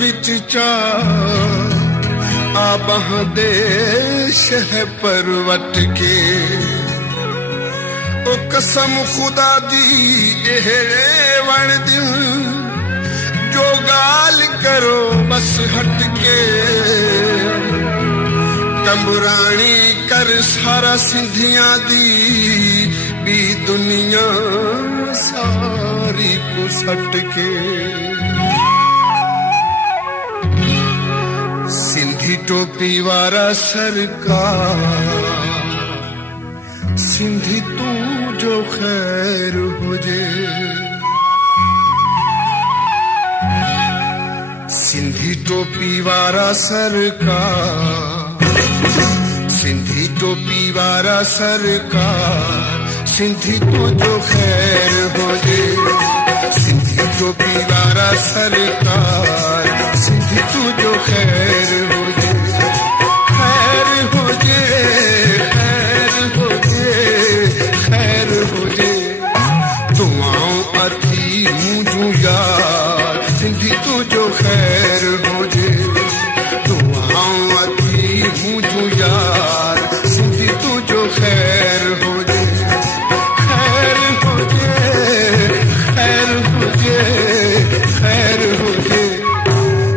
विच चा आबाह दे शह परवट के ओ कसम खुदा दी एहड़े वण दिल जो गाल करो बस हट के कंबरानी कर सारा सिंधियां दी भी दुनिया सारी को सट के सिंधी टोपी वारा सरकार सिंधी तू जो खैर हो जे सिंधी टोपी वारा सरकार सिंधी टोपी वारा सरकार सिंधी तू जो खैर हो जे सिंधी टोपी वारा सरकार सिंधी तू जो खैर हो जे खैर हो जे खैर हो जे खैर हो जे दुआओं अथी मुझू यार सिंधी तू जो खैर हो जे दुआओं अथी मुझू यार सिंधी तू जो खैर हो जे खैर हो जे खैर हो जे खैर हो जे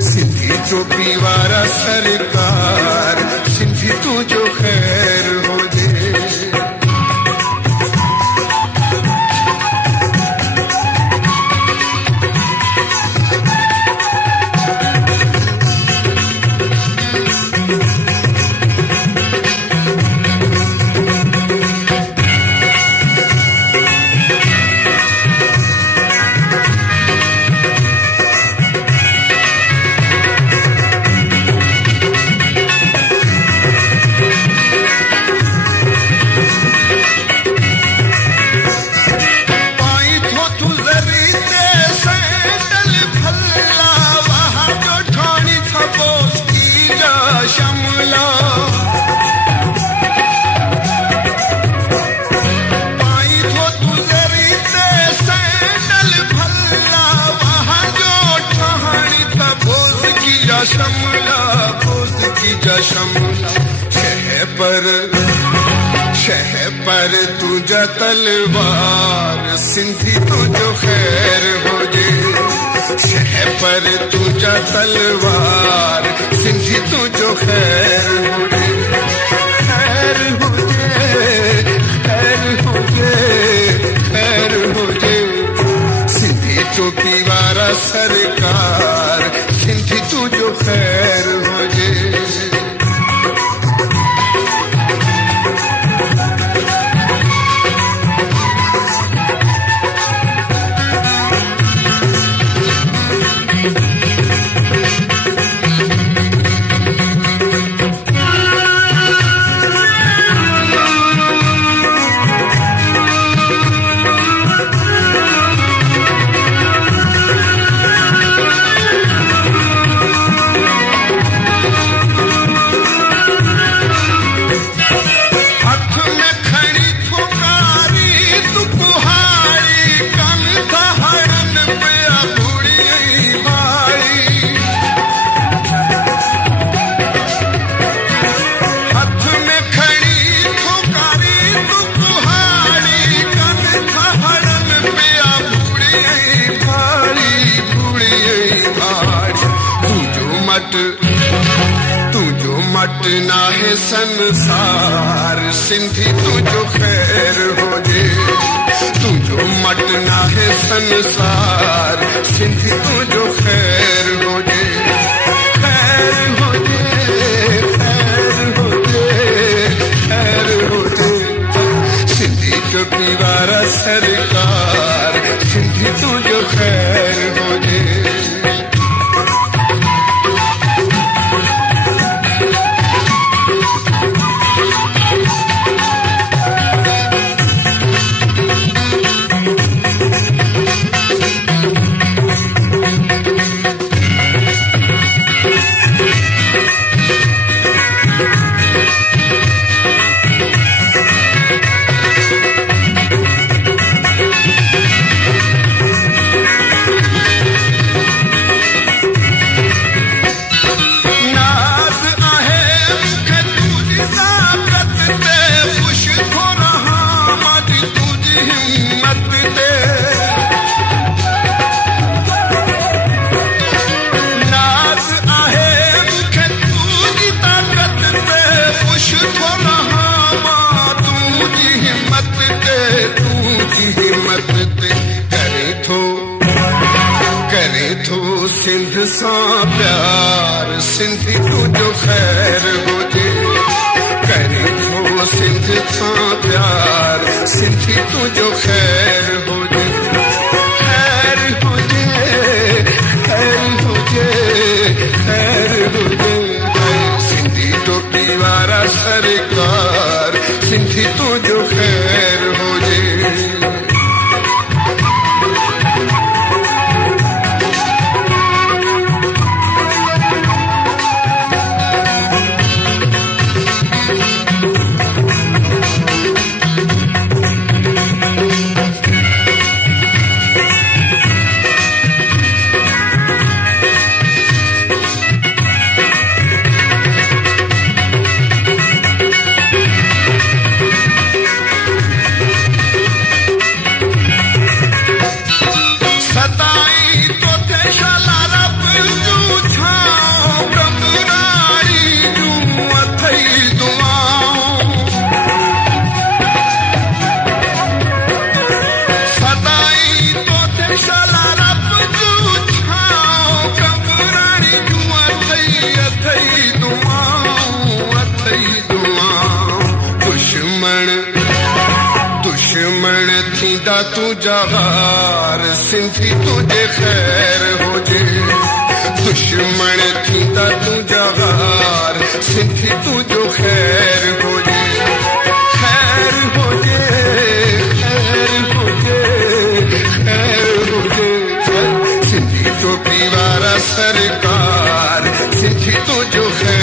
सिंधी टोपी वारा सरकार सिंधी तू जो खैर हो जे शह पर तुझा तलवार सिंधी तू जो खैर हो जे शह पर तुझा तलवार सिंधी तू जो खैर हो जे खैर हो जे खैर हो जे खैर हो जे सिंधी टोपी वारा सरकार सिंधी तू जो खैर हो जे ना है संसार सिंधी तू जो खैर हो जे तू जो मटना है संसार सिंधी तू जो खैर हो जे खैर हो जे खैर हो जे खैर हो जे सिंधी टोपी वारा सरकार सिंधी तू जो खैर हो जे सां प्यार सिंधी तुंहिंजो ख़ैर हुजे करे थो सिंध सां प्यार सिंधी तुंहिंजो ख़ैर हुजे ख़ैर हुजे ख़ैर हुजे ख़ैर हुजे सिंधी टोपी वारा सरकार सिंधी तुंहिंजो ख़ैर हुजे दुश्मन थींदा तुंहिंजा हार सिंधी तुंहिंजे ख़ैर हुजे दुश्मन थींदा तुंहिंजा हार सिंधी तुंहिंजो ख़ैर हुजे ख़ैर हुजे ख़ैर हुजे ख़ैर हुजे सिंधी टोपी वारा सरकार सिंधी तुंहिंजो ख़ैर